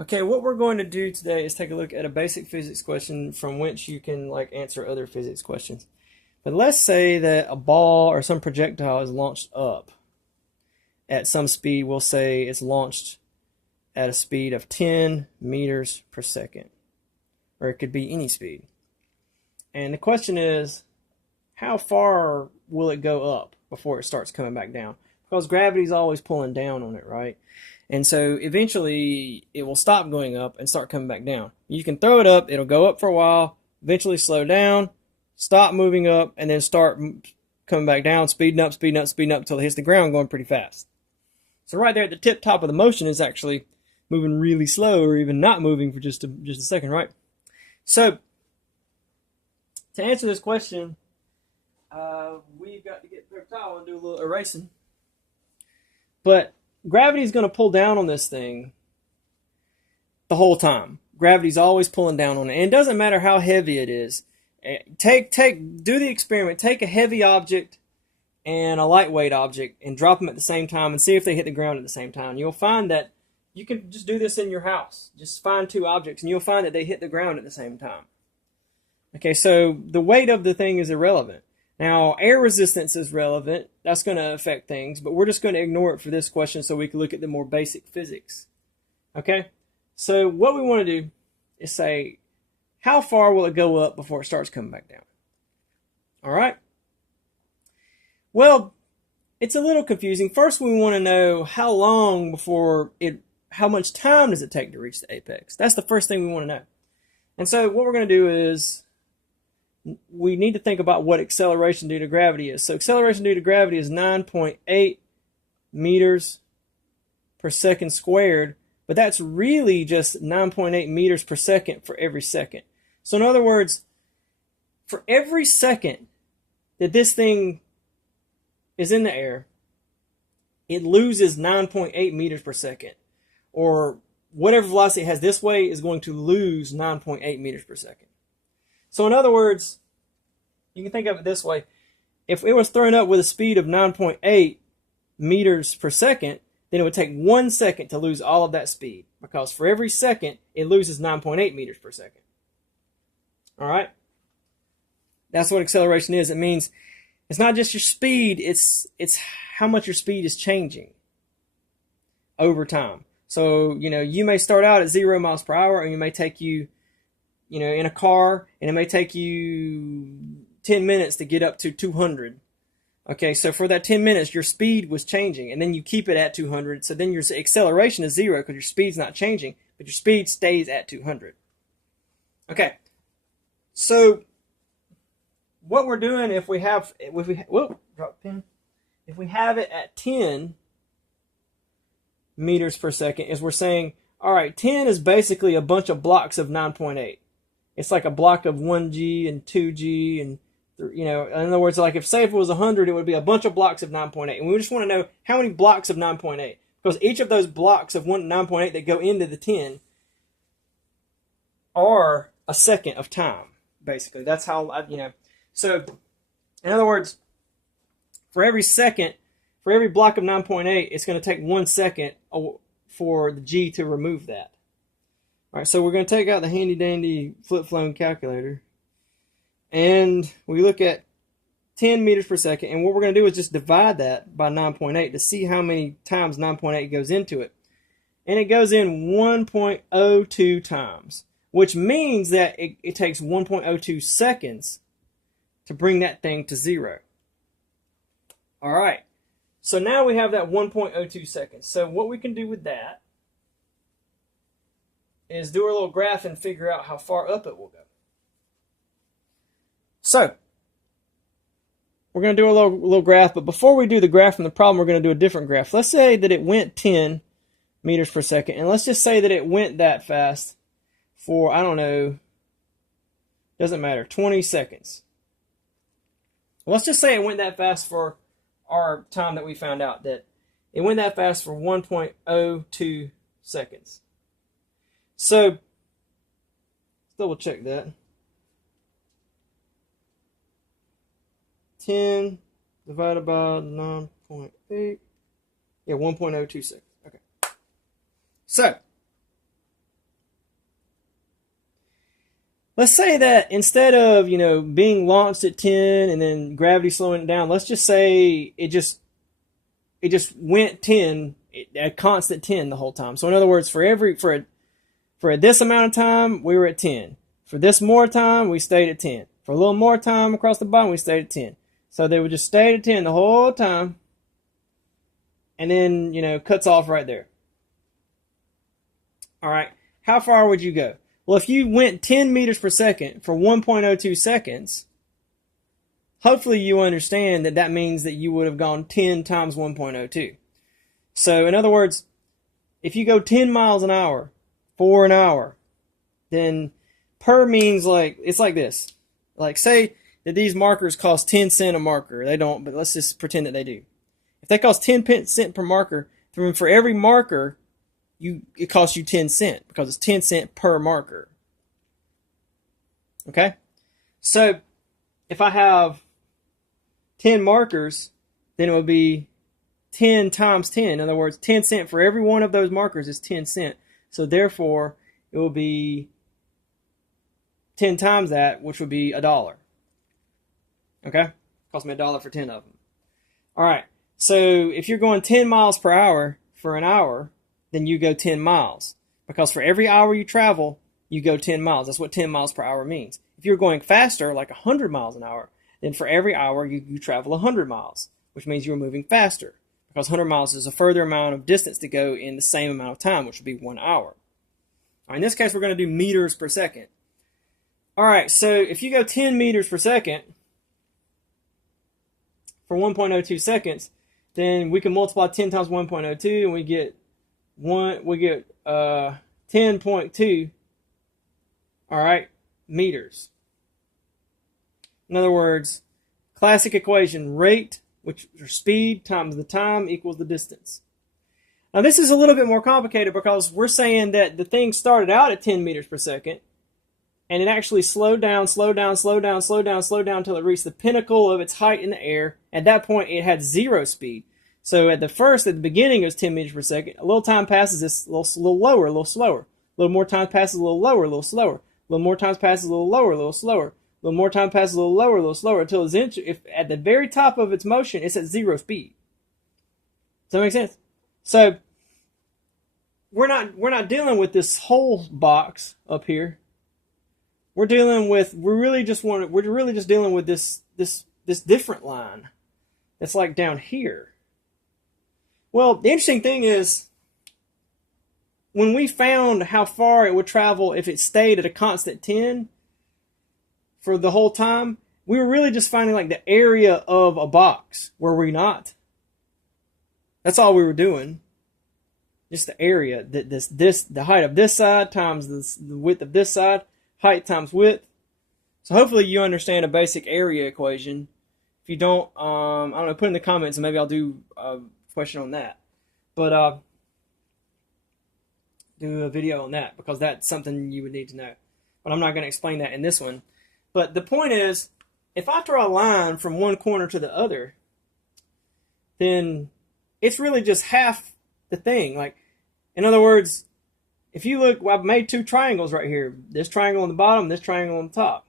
Okay, what we're going to do today is take a look at a basic physics question from which you can answer other physics questions. But let's say that a ball or some projectile is launched up at some speed. We'll say it's launched at a speed of 10 meters per second, or it could be any speed. And the question is, how far will it go up before it starts coming back down? Because gravity's always pulling down on it, right? And so eventually it will stop going up and start coming back down. You can throw it up, it'll go up for a while, eventually slow down, stop moving up, and then start coming back down, speeding up, speeding up, speeding up until it hits the ground going pretty fast. So right there at the tip top of the motion is actually moving really slow, or even not moving for just a second, right? So to answer this question, we've got to get the towel and do a little erasing. But gravity is going to pull down on this thing the whole time. Gravity's always pulling down on it. And it doesn't matter how heavy it is. Do the experiment. Take a heavy object and a lightweight object and drop them at the same time and see if they hit the ground at the same time. You'll find that you can just do this in your house. Just find two objects and you'll find that they hit the ground at the same time. Okay, so the weight of the thing is irrelevant. Now, air resistance is relevant. That's going to affect things, but we're just going to ignore it for this question so we can look at the more basic physics. Okay? So what we want to do is say, how far will it go up before it starts coming back down? All right? Well, it's a little confusing. First, we want to know how long how much time does it take to reach the apex? That's the first thing we want to know. And so what we're going to do is we need to think about what acceleration due to gravity is. So acceleration due to gravity is 9.8 meters per second squared, but that's really just 9.8 meters per second for every second. So in other words, for every second that this thing is in the air, it loses 9.8 meters per second. Or whatever velocity it has this way is going to lose 9.8 meters per second. So in other words, you can think of it this way. If it was thrown up with a speed of 9.8 meters per second, then it would take 1 second to lose all of that speed. Because for every second, it loses 9.8 meters per second. All right? That's what acceleration is. It means it's not just your speed, it's how much your speed is changing over time. So, you may start out at 0 miles per hour, and it may take you, in a car, and it may take you 10 minutes to get up to 200. Okay, so for that 10 minutes, your speed was changing, and then you keep it at 200, so then your acceleration is 0 because your speed's not changing, but your speed stays at 200. Okay, so what we're doing if we have it at 10 meters per second is we're saying, all right, 10 is basically a bunch of blocks of 9.8. It's like a block of 1G and 2G and, in other words, like if it was 100, it would be a bunch of blocks of 9.8. And we just want to know how many blocks of 9.8. Because each of those blocks of 9.8 that go into the 10 are a second of time, basically. That's how, So, in other words, for every block of 9.8, it's going to take 1 second for the G to remove that. All right, so we're going to take out the handy-dandy flip-phone calculator. And we look at 10 meters per second. And what we're going to do is just divide that by 9.8 to see how many times 9.8 goes into it. And it goes in 1.02 times, which means that it takes 1.02 seconds to bring that thing to 0. All right. So now we have that 1.02 seconds. So what we can do with that is do our little graph and figure out how far up it will go. So we're going to do a little graph, but before we do the graph from the problem, we're going to do a different graph. Let's say that it went 10 meters per second, and let's just say that it went that fast for, I don't know, doesn't matter, 20 seconds. Let's just say it went that fast for our time that we found out, that it went that fast for 1.02 seconds. So, let's double check that. 10 divided by 9.8. Yeah, 1.02 seconds. Okay. So, let's say that instead of, being launched at 10 and then gravity slowing it down, let's just say it just went 10 at constant 10 the whole time. So in other words, for this amount of time, we were at 10. For this more time, we stayed at 10. For a little more time across the bottom, we stayed at 10. So they would just stay at 10 the whole time, and then, cuts off right there. All right, how far would you go? Well, if you went 10 meters per second for 1.02 seconds, hopefully you understand that that means that you would have gone 10 times 1.02. So in other words, if you go 10 miles an hour for an hour, then per means it's like this. Like say that these markers cost 10 cents a marker. They don't, but let's just pretend that they do. If they cost 10 cents per marker, then for every marker, it costs you 10 cents because it's 10 cents per marker. Okay? So if I have 10 markers, then it would be 10 times 10. In other words, 10 cents for every one of those markers is 10 cents. So therefore, it will be 10 times that, which would be $1. Okay? Cost me $1 for 10 of them. All right. So if you're going 10 miles per hour for an hour, then you go 10 miles. Because for every hour you travel, you go 10 miles. That's what 10 miles per hour means. If you're going faster, like 100 miles an hour, then for every hour you travel 100 miles, which means you're moving faster. Because 100 miles is a further amount of distance to go in the same amount of time, which would be 1 hour. All right, in this case, we're going to do meters per second. All right, so if you go 10 meters per second for 1.02 seconds, then we can multiply 10 times 1.02 and we get 10.2, all right, meters. In other words, classic equation, rate, which is speed times the time equals the distance. Now this is a little bit more complicated because we're saying that the thing started out at 10 meters per second and it actually slowed down until it reached the pinnacle of its height in the air. At that point, it had zero speed. So at the beginning, it was 10 meters per second. A little time passes, it's a little lower, a little slower. A little more time passes, a little lower, a little slower. A little more time passes, a little lower, a little slower. A little more time passes, a little lower, a little slower, until if at the very top of its motion, it's at zero speed. Does that make sense? So we're not dealing with this whole box up here. We're really just dealing with this different line that's like down here. Well, the interesting thing is when we found how far it would travel if it stayed at a constant 10 for the whole time, we were really just finding like the area of a box, were we not? That's all we were doing. Just the area, the height of this side times the width of this side, height times width. So hopefully you understand a basic area equation. If you don't, I don't know, put in the comments and maybe I'll do a question on that. But do a video on that because that's something you would need to know. But I'm not going to explain that in this one. But the point is, if I draw a line from one corner to the other, then it's really just half the thing. Like, in other words, if you look, well, I've made two triangles right here. This triangle on the bottom, this triangle on the top.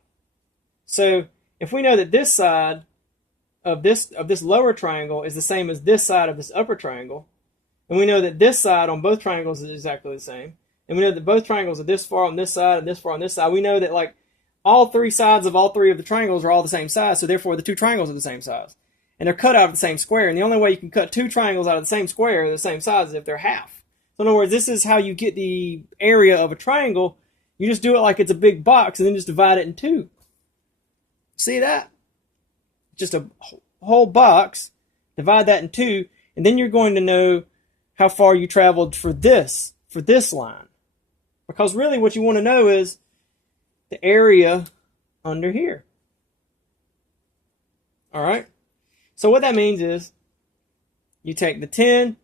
So if we know that this side of this lower triangle is the same as this side of this upper triangle, and we know that this side on both triangles is exactly the same, and we know that both triangles are this far on this side and this far on this side, we know that like all three sides of all three of the triangles are all the same size, so therefore the two triangles are the same size. And they're cut out of the same square, and the only way you can cut two triangles out of the same square or the same size is if they're half. So in other words, this is how you get the area of a triangle. You just do it like it's a big box and then just divide it in two. See that? Just a whole box, divide that in two, and then you're going to know how far you traveled for this line. Because really what you want to know is the area under here. All right? So what that means is you take the 10,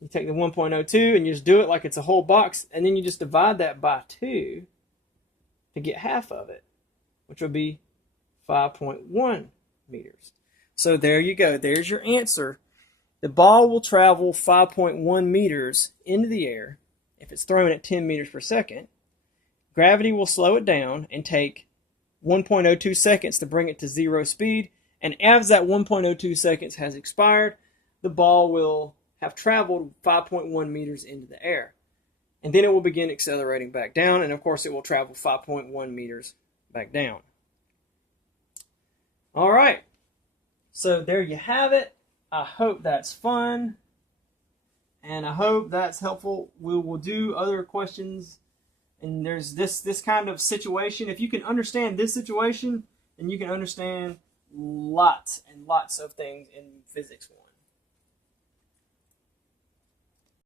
you take the 1.02, and you just do it like it's a whole box, and then you just divide that by 2 to get half of it, which would be 5.1 meters. So there you go. There's your answer. The ball will travel 5.1 meters into the air if it's thrown at 10 meters per second. Gravity will slow it down and take 1.02 seconds to bring it to zero speed. And as that 1.02 seconds has expired, the ball will have traveled 5.1 meters into the air. And then it will begin accelerating back down, and of course it will travel 5.1 meters back down. All right, so there you have it. I hope that's fun, and I hope that's helpful. We will do other questions, and there's this kind of situation. If you can understand this situation, then you can understand lots and lots of things in Physics 1.